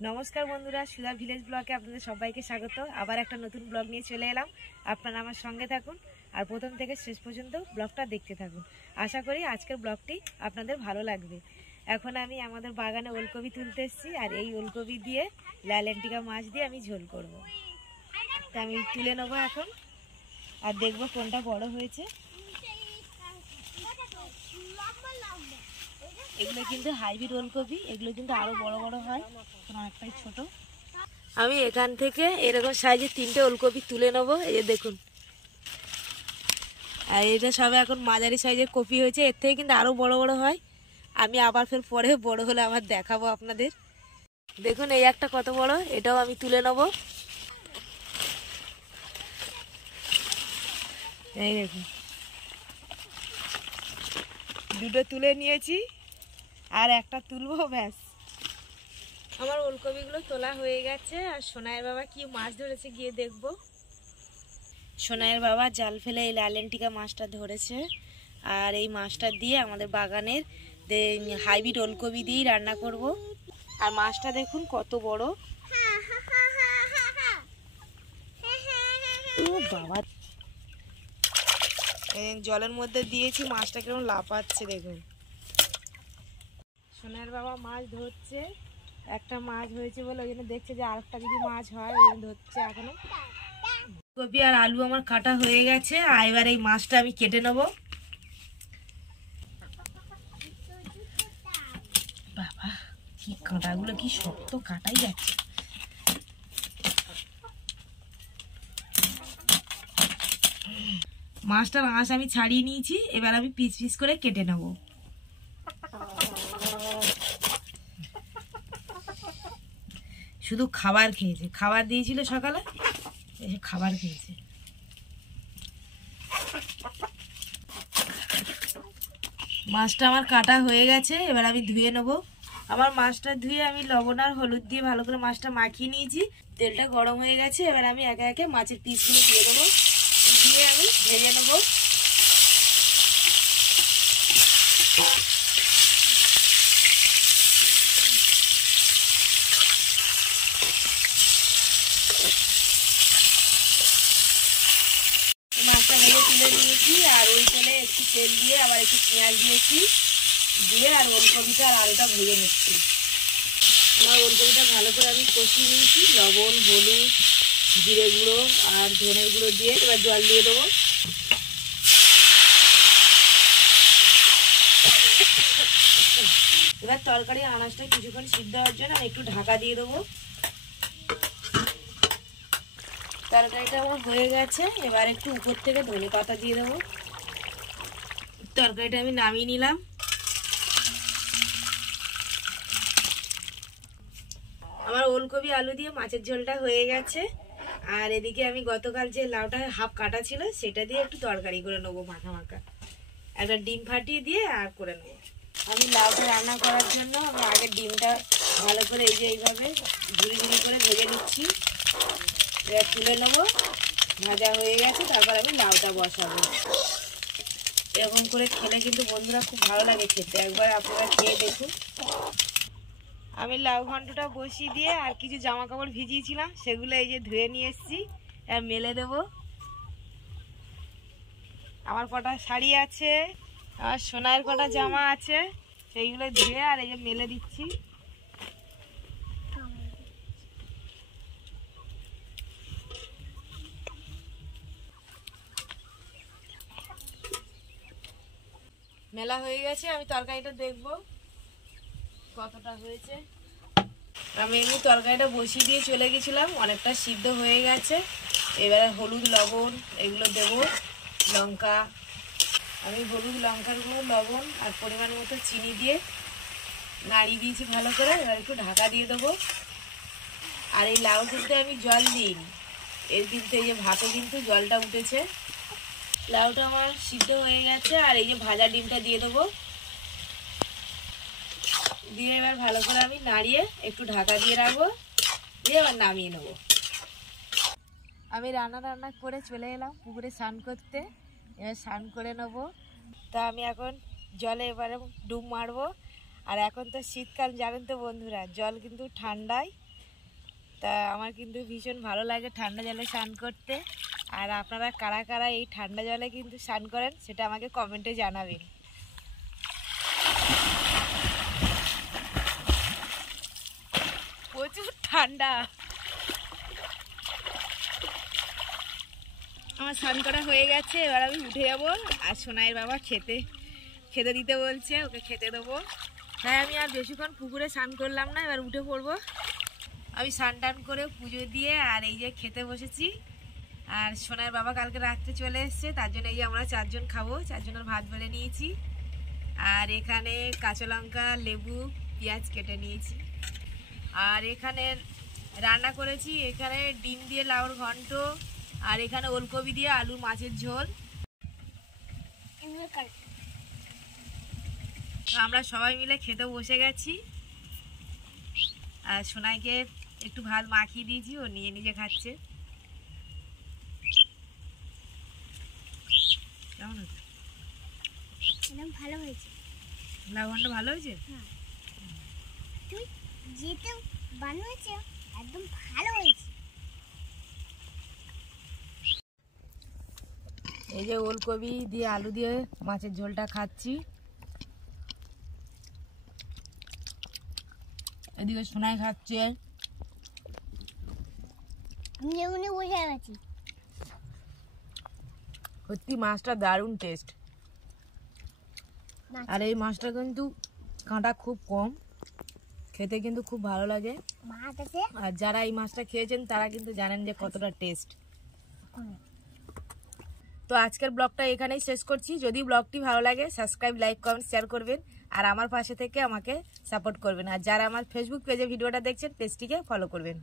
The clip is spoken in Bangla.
নমস্কার বন্ধুরা, সুধা ভিলেজ ব্লগে আপনাদের সবাইকে স্বাগত। আবার একটা নতুন ব্লগ নিয়ে চলে এলাম। আপনারা আমার সঙ্গে থাকুন আর প্রথম থেকে শেষ পর্যন্ত ব্লগটা দেখতে থাকুন। আশা করি আজকের ব্লগটি আপনাদের ভালো লাগবে। এখন আমি আমাদের বাগানে ওলকপি তুলতে এসেছি, আর এই ওলকপি দিয়ে ল্যালেন্টিকা মাছ দিয়ে আমি ঝোল করব। তা আমি তুলে নেবো এখন, আর দেখবো কোনটা বড় হয়েছে। এগুলো কিন্তু হাইব্রিড ওলকপি, এগুলো কিন্তু আরো বড় বড় হয়, অনেকটাই ছোট। আমি এখান থেকে এরকম সাইজের 3টে ওলকপি তুলে নেবো। এই যে দেখুন, আর এটা সবে এখন মাঝারি সাইজের কপি হয়েছে, এর থেকে কিন্তু আরো বড় বড় হয়। আমি আবার ফের পরে বড় হলে আবার দেখাবো আপনাদের। দেখুন এই একটা কত বড়, এটাও আমি তুলে নেবো। এই দেখুন, দুটো তুলে নিয়েছি, আর একটা তুলবো, ব্যাস। আমার ওলকপিগুলো তোলা হয়ে গেছে। আর সোনাইয়ের বাবা কি মাছ ধরেছে গিয়ে দেখবো। সোনাইয়ের বাবা জাল ফেলে এই ল্যালেন্টিকা মাছটা ধরেছে, আর এই মাছটা দিয়ে আমাদের বাগানের হাইব্রিড ওলকপি দিয়েই রান্না করব। আর মাছটা দেখুন কত বড়। ও বাবা, জলের মধ্যে দিয়েছি, মাছটা কেমন লাফাচ্ছে দেখুন। সোনাইয়ের বাবা মাছ ধরছে, একটা মাছ হয়েছে বলে ওই জন্য দেখছে যে আরেকটা যদি মাছ হয় ওই জন্য ধরছে এখনো। কপি আর আলু আমার কাটা হয়ে গেছে, আর এবার এই মাছটা আমি কেটে নেব। বাবা, কি কাঁটাগুলো কি শক্ত, কাটাই যাচ্ছে। মাছটার আঁশ আমি ছাড়িয়ে নিয়েছি, এবার আমি পিস পিস করে কেটে নেব। শুধু খাবার খেয়েছে, খাবার দিয়েছিল সকালে, এসে খাবার খেয়েছে। মাছটা আমার কাটা হয়ে গেছে, এবার আমি ধুয়ে নেব। আমার মাছটা ধুয়ে আমি লবণ আর হলুদ দিয়ে ভালো করে মাছটা মাখিয়ে নিয়েছি। তেলটা গরম হয়ে গেছে, এবার আমি একে একে মাছের পিসগুলো দিয়ে দেবো, দিয়ে আমি ভেজে নেব। মাছটা ভেজে তুলে নিয়েছি, আর ওই তেলে একটু তেল দিয়ে আবার একটু পেঁয়াজ দিয়েছি, দিয়ে আর ওলকপিটা আর আলুটা ভেজে নিচ্ছি। আমার ওলকপিটা ভালো করে আমি কষিয়ে নিয়েছি, লবণ, হলুদ, জিরে গুঁড়ো আর ধনে গুঁড়ো দিয়ে এবার জল দিয়ে দেবো। এবার তরকারি আনাজটা কিছুক্ষণ সিদ্ধ হওয়ার জন্য আমি একটু ঢাকা দিয়ে দেবো। তরকারিটা আমার হয়ে গেছে, এবার একটু উপর থেকে ধনে পাতা দিয়ে দেবো। তরকারিটা আমি নামিয়ে নিলাম। আমার ওলকপি আলু দিয়ে মাছের ঝোলটা হয়ে গেছে, আর এদিকে আমি গতকাল যে লাউটা হাফ কাটা ছিল সেটা দিয়ে একটু তরকারি করে নেবো, মাখা মাখা। একটা ডিম ফাটিয়ে দিয়ে আর করে নেবো। আমি লাউটা রান্না করার জন্য আমি আগে ডিমটা ভালো করে এই যে এইভাবে ঝুড়ি ঝুড়ি করে ভেজে নিচ্ছি, এবার তুলে নেবো। ভাজা হয়ে গেছে, তারপর আমি লাউটা বসাবো। এরকম করে খেলে কিন্তু বন্ধুরা খুব ভালো লাগে খেতে, একবার আপনারা খেয়ে দেখুন। আমি লাউ ঘন্টটা বসিয়ে দিয়ে আর কিছু জামা কাপড় ভিজিয়েছিলাম, সেগুলো এই যে ধুয়ে নিয়ে এসেছি, আর মেলে দেব। আমার কটা শাড়ি আছে, আমার সোনার কটা জামা আছে, সেইগুলো ধুয়ে আর এই যে মেলে দিচ্ছি। মেলা হয়ে গেছে, আমি তরকারিটা দেখবো কতটা হয়েছে। আমি এমনি তরকারিটা বসিয়ে দিয়ে চলে গেছিলাম, অনেকটা সিদ্ধ হয়ে গেছে। এবারে হলুদ, লবণ এগুলো দেবো, লঙ্কা। আমি হলুদ, লঙ্কার গুঁড়ো, লবণ আর পরিমাণ মতো চিনি দিয়ে নাড়িয়ে দিয়েছি ভালো করে। এবার একটু ঢাকা দিয়ে দেবো। আর এই লাউ কিন্তু আমি জল দিইনি, এর কিন্তু এই যে ভাতে কিন্তু জলটা উঠেছে। লাউটা আমার সিদ্ধ হয়ে গেছে, আর এই যে ভাজা ডিমটা দিয়ে দেবো, দিয়ে এবার ভালো করে আমি নাড়িয়ে একটু ঢাকা দিয়ে রাখবো, দিয়ে এবার নামিয়ে নেবো। আমি রান্না করে চলে এলাম পুকুরে স্নান করতে, এবার স্নান করে নেবো। তা আমি এখন জলে এবারে ডুব মারবো। আর এখন তো শীতকাল, জানেন তো বন্ধুরা, জল কিন্তু ঠান্ডায় তা আমার কিন্তু ভীষণ ভালো লাগে ঠান্ডা জলে স্নান করতে। আর আপনারা কারা কারা এই ঠান্ডা জলে কিন্তু স্নান করেন সেটা আমাকে কমেন্টে জানাবেন। প্রচুর ঠান্ডা। আমার স্নান করা হয়ে গেছে, এবার আমি উঠে যাবো। আর সোনাইয়ের বাবা খেতে দিতে বলছে, ওকে খেতে দেবো। তাই আমি আর বেশিক্ষণ পুকুরে স্নান করলাম না, এবার উঠে পড়বো। আমি স্নান টান করে পুজো দিয়ে আর এই যে খেতে বসেছি। আর সোনাইয়ের বাবা কালকে রাত্রে চলে এসছে, তার জন্য এই যে আমরা 4 জন খাবো, 4 জনের ভাত বেড়ে নিয়েছি। আর এখানে কাঁচা লঙ্কা, লেবু, পেঁয়াজ কেটে নিয়েছি। আর এখানে রান্না করেছি, এখানে ডিম দিয়ে লাউর ঘন্ট, আর এখানে ওলকপি দিয়ে আলুর মাছের ঝোল। আমরা সবাই মিলে খেতে বসে গেছি। আর সোনাইকে একটু ভাত মাখিয়ে দিয়েছি, ও নিয়ে নিজে খাচ্ছে। কেমন হচ্ছে? ভালো হয়েছে। লাউ ঘন্ট ভালো হয়েছে? তুই যেটা বানিয়েছে একদম ভালো হয়েছে। এই যে ওলকপি দিয়ে আলু দিয়ে মাছের ঝোলটা খাচ্ছি। এদিকে সোনাই খাচ্ছে। আমি এমনি বসে গেছি। সত্যি মাছটা দারুণ টেস্ট। আর এই মাছটা কিন্তু কাঁটা খুব কম, খেতে কিন্তু খুব ভালো লাগে। আর যারা এই মাছটা খেয়েছেন তারা কিন্তু জানেন যে কতটা টেস্ট। তো আজকের ব্লগটা এখানেই শেষ করছি। যদি ব্লগটি ভালো লাগে সাবস্ক্রাইব, লাইক, কমেন্ট, শেয়ার করবেন। আর আমার পাশে থেকে আমাকে সাপোর্ট করবেন। আর যারা আমার ফেসবুক পেজে ভিডিওটা দেখছেন পেজটিকে ফলো করবেন।